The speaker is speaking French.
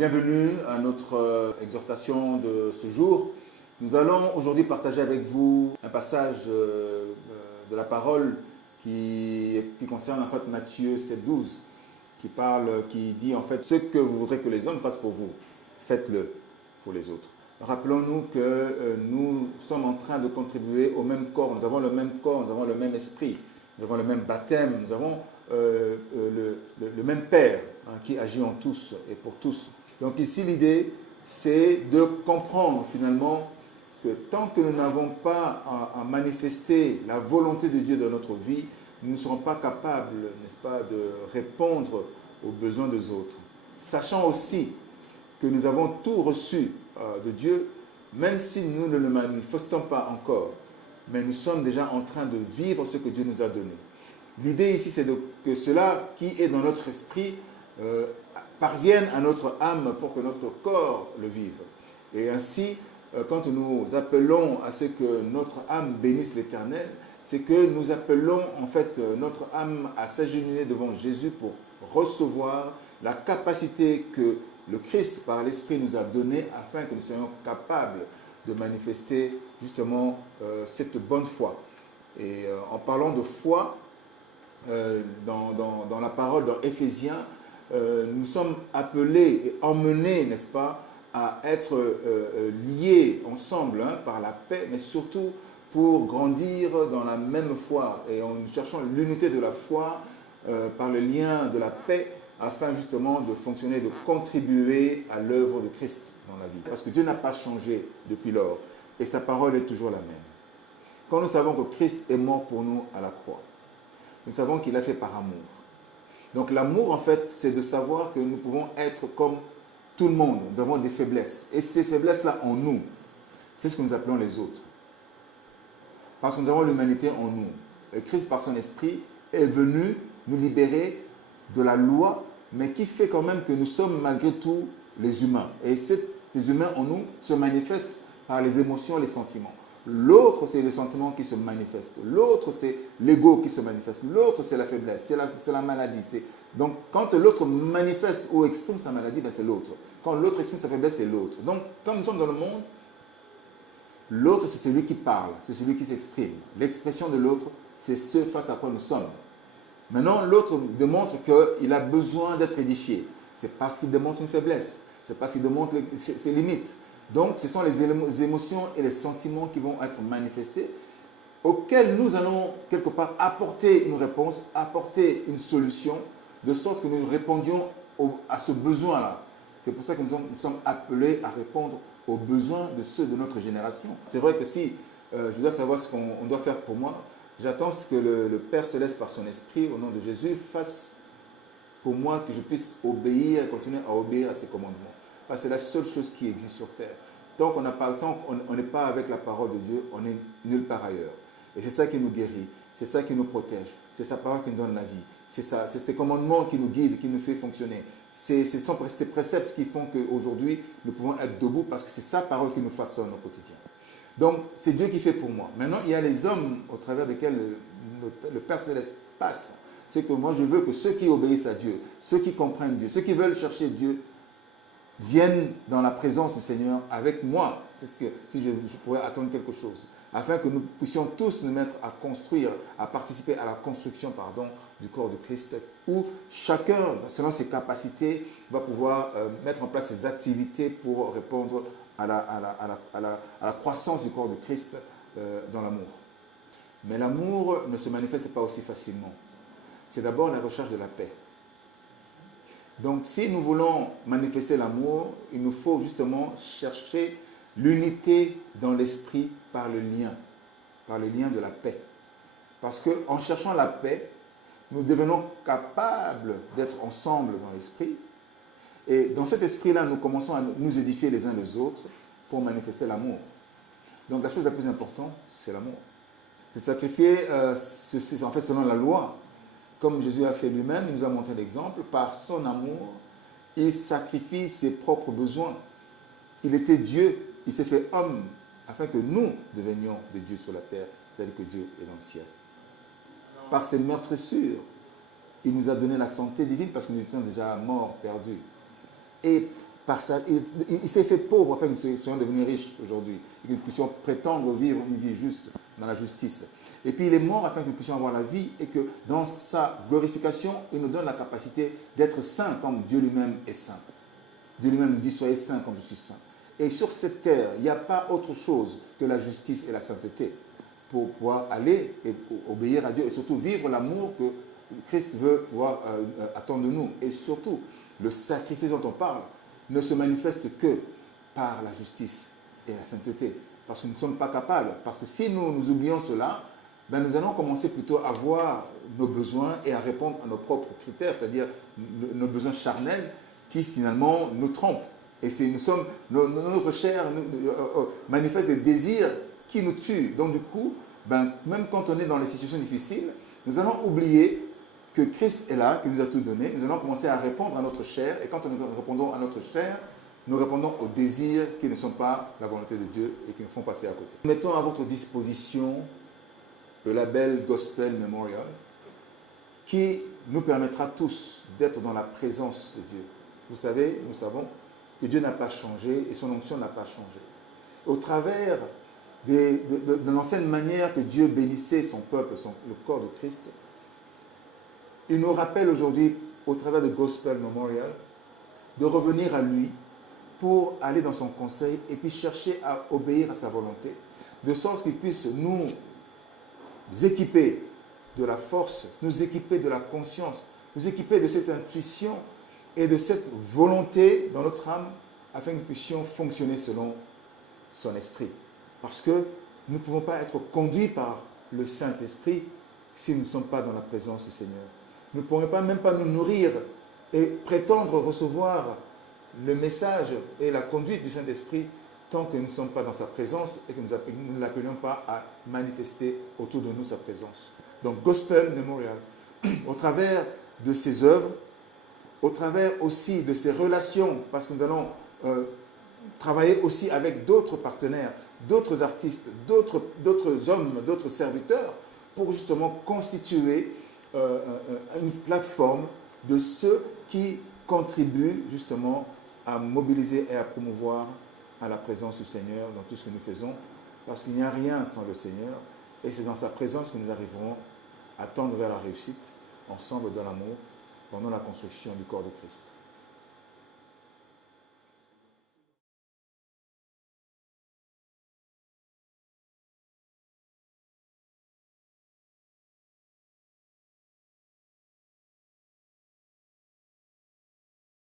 Bienvenue à notre exhortation de ce jour. Nous allons aujourd'hui partager avec vous un passage de la parole qui concerne en fait Matthieu 7,12 qui dit en fait ce que vous voudrez que les hommes fassent pour vous, faites-le pour les autres. Rappelons-nous que nous sommes en train de contribuer au même corps, nous avons le même corps, nous avons le même esprit, nous avons le même baptême, nous avons le même Père qui agit en tous et pour tous. Donc ici l'idée c'est de comprendre finalement que tant que nous n'avons pas à manifester la volonté de Dieu dans notre vie, nous ne serons pas capables, n'est-ce pas, de répondre aux besoins des autres. Sachant aussi que nous avons tout reçu de Dieu, même si nous ne le manifestons pas encore, mais nous sommes déjà en train de vivre ce que Dieu nous a donné. L'idée ici, c'est que cela qui est dans notre esprit parvienne à notre âme pour que notre corps le vive. Et ainsi, quand nous appelons à ce que notre âme bénisse l'Éternel, c'est que nous appelons en fait notre âme à s'agenouiller devant Jésus pour recevoir la capacité que le Christ par l'Esprit nous a donnée afin que nous soyons capables de manifester justement cette bonne foi. Et en parlant de foi, dans la parole dans Éphésiens, nous sommes appelés et emmenés, n'est-ce pas, à être liés ensemble par la paix, mais surtout pour grandir dans la même foi et en cherchant l'unité de la foi par le lien de la paix afin justement de fonctionner, de contribuer à l'œuvre de Christ dans la vie. Parce que Dieu n'a pas changé depuis lors et sa parole est toujours la même. Quand nous savons que Christ est mort pour nous à la croix, nous savons qu'il l'a fait par amour. Donc l'amour en fait c'est de savoir que nous pouvons être comme tout le monde, nous avons des faiblesses. Et ces faiblesses-là en nous, c'est ce que nous appelons les autres. Parce que nous avons l'humanité en nous. Et Christ, par son esprit, est venu nous libérer de la loi, mais qui fait quand même que nous sommes malgré tout les humains. Et ces humains en nous se manifestent par les émotions, les sentiments. L'autre, c'est les sentiments qui se manifestent. L'autre, c'est l'ego qui se manifeste. L'autre, c'est la faiblesse, c'est la maladie. Donc, quand l'autre manifeste ou exprime sa maladie, ben c'est l'autre. Quand l'autre exprime sa faiblesse, c'est l'autre. Donc, quand nous sommes dans le monde, l'autre, c'est celui qui parle, c'est celui qui s'exprime. L'expression de l'autre, c'est ce face à quoi nous sommes. Maintenant, l'autre démontre qu'il a besoin d'être édifié. C'est parce qu'il démontre une faiblesse. C'est parce qu'il démontre ses limites. Donc, ce sont les émotions et les sentiments qui vont être manifestés, auxquels nous allons quelque part apporter une réponse, apporter une solution, de sorte que nous répondions à ce besoin-là. C'est pour ça que nous sommes appelés à répondre aux besoins de ceux de notre génération. C'est vrai que si je dois savoir ce qu'on doit faire pour moi, j'attends que le Père Céleste, par son esprit, au nom de Jésus, fasse pour moi que je puisse obéir et continuer à obéir à ses commandements. Parce que c'est la seule chose qui existe sur terre. Tant qu'on n'est pas avec la parole de Dieu, on est nulle part ailleurs. Et c'est ça qui nous guérit, c'est ça qui nous protège, c'est sa parole qui nous donne la vie. C'est ses commandements qui nous guident, qui nous fait fonctionner. C'est ces préceptes qui font qu'aujourd'hui, nous pouvons être debout parce que c'est sa parole qui nous façonne au quotidien. Donc, c'est Dieu qui fait pour moi. Maintenant, il y a les hommes au travers desquels le Père Céleste passe. C'est que moi, je veux que ceux qui obéissent à Dieu, ceux qui comprennent Dieu, ceux qui veulent chercher Dieu, viennent dans la présence du Seigneur avec moi. C'est ce que si je pourrais attendre quelque chose. Afin que nous puissions tous nous mettre à construire, à participer à la construction du corps de Christ, où chacun, selon ses capacités, va pouvoir mettre en place ses activités pour répondre à la croissance du corps de Christ dans l'amour. Mais l'amour ne se manifeste pas aussi facilement. C'est d'abord la recherche de la paix. Donc, si nous voulons manifester l'amour, il nous faut justement chercher l'unité dans l'esprit par le lien de la paix. Parce qu'en cherchant la paix, nous devenons capables d'être ensemble dans l'esprit. Et dans cet esprit-là, nous commençons à nous édifier les uns les autres pour manifester l'amour. Donc la chose la plus importante, c'est l'amour. C'est sacrifier, en fait, selon la loi. Comme Jésus a fait lui-même, il nous a montré l'exemple, par son amour, il sacrifie ses propres besoins. Il était Dieu, il s'est fait homme, afin que nous devenions des dieux sur la terre, tel que Dieu est dans le ciel. Par ses meurtrissures, il nous a donné la santé divine parce que nous étions déjà morts, perdus. Et Il s'est fait pauvre afin que nous soyons devenus riches aujourd'hui et que nous puissions prétendre vivre une vie juste dans la justice. Et puis il est mort afin que nous puissions avoir la vie et que dans sa glorification, il nous donne la capacité d'être saints comme Dieu lui-même est saint. Dieu lui-même nous dit soyez saints comme je suis saint. Et sur cette terre, il n'y a pas autre chose que la justice et la sainteté pour pouvoir aller et obéir à Dieu et surtout vivre l'amour que Christ veut pouvoir attendre de nous. Et surtout, le sacrifice dont on parle ne se manifeste que par la justice et la sainteté. Parce que nous ne sommes pas capables. Parce que si nous oublions cela, ben nous allons commencer plutôt à voir nos besoins et à répondre à nos propres critères, c'est-à-dire nos besoins charnels qui finalement nous trompent. Et notre chair manifeste des désirs qui nous tuent. Donc du coup, ben, même quand on est dans les situations difficiles, nous allons oublier que Christ est là, qu'il nous a tout donné. Nous allons commencer à répondre à notre chair. Et quand nous répondons à notre chair, nous répondons aux désirs qui ne sont pas la volonté de Dieu et qui nous font passer à côté. Mettons à votre disposition le label Gospel Memorial qui nous permettra tous d'être dans la présence de Dieu. Vous savez, nous savons que Dieu n'a pas changé et son onction n'a pas changé. Au travers de l'ancienne manière que Dieu bénissait son peuple, le corps de Christ, il nous rappelle aujourd'hui, au travers de Gospel Memorial, de revenir à lui pour aller dans son conseil et puis chercher à obéir à sa volonté, de sorte qu'il puisse nous équiper de la force, nous équiper de la conscience, nous équiper de cette intuition et de cette volonté dans notre âme afin que nous puissions fonctionner selon son esprit. Parce que nous ne pouvons pas être conduits par le Saint-Esprit si nous ne sommes pas dans la présence du Seigneur. Nous ne pourrons même pas nous nourrir et prétendre recevoir le message et la conduite du Saint-Esprit tant que nous ne sommes pas dans sa présence et que nous ne l'appelions pas à manifester autour de nous sa présence. Donc, Gospel Memorial, au travers de ses œuvres, au travers aussi de ses relations, parce que nous allons travailler aussi avec d'autres partenaires, d'autres artistes, d'autres hommes, d'autres serviteurs, pour justement constituer une plateforme de ceux qui contribuent justement à mobiliser et à promouvoir à la présence du Seigneur dans tout ce que nous faisons, parce qu'il n'y a rien sans le Seigneur, et c'est dans sa présence que nous arriverons à tendre vers la réussite, ensemble dans l'amour, pendant la construction du corps de Christ.